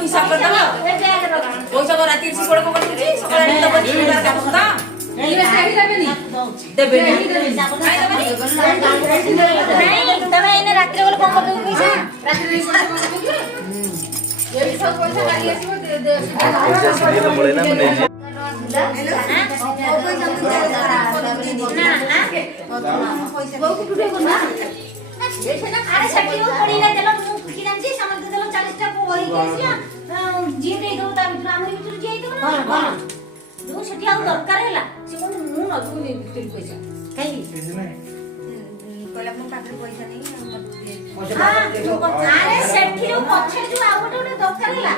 हिसाब कर दबा पैसा को राती से कोड़े को कर दूची सकाळ आनी दबा दी बार का सुता ये सही देबेनी देबेनी नहीं तमे एने रात्री बोले कोन कर पैसा रात्रि ये सब पैसा काली आसीबो दे दे पैसा सीधे तो पड़े ना मैंने अरे सट्टी वो पड़ी ना चलो मुंह की जानची समझ चलो 40 टा को होई गेसिया जी दे दो ता भितर हमर भितर जी दो ना हां दो सट्टी आ दरकार हैला से कोन मु न तू ने भितर पैसा काई कहला मो पाखरे पैसा नहीं अरे सट्टी रो पछे जो आ गोटे दरकार हैला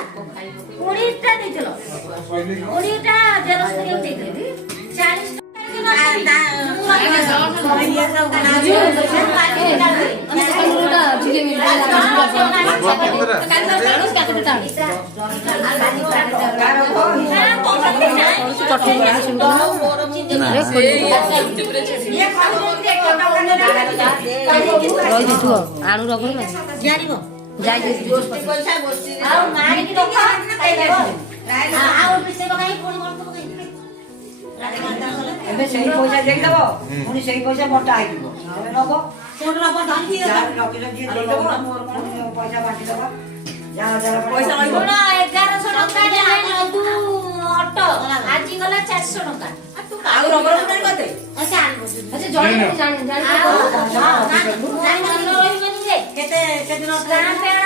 20 टा देथिलो 20 टा जेरस करियो देथिली 40 आलू रगड़ में जानिबो जाई पैसा गोष्ठी आ मारी की रखा आ पिसे बगाई कोन कोन तो बगाई ଏବେ ସେଇ ପଇସା ଦେଇଦବ ପୁଣି ସେଇ ପଇସା ମୋଟା ହେଇଯିବ ନବ कोन रब धन की ରଖିଲ ଯିଏ ଦେଇଦବ ପଇସା ବାଣ୍ଟିଦବ ଯାହା ଯାହା पैसा लई कोन 1100 टका देले नदु ऑटो आजी गला 400 टका आउ रबर को नहीं कहते अच्छा अच्छा जान जान जान जान केते केते दिन गां पेड़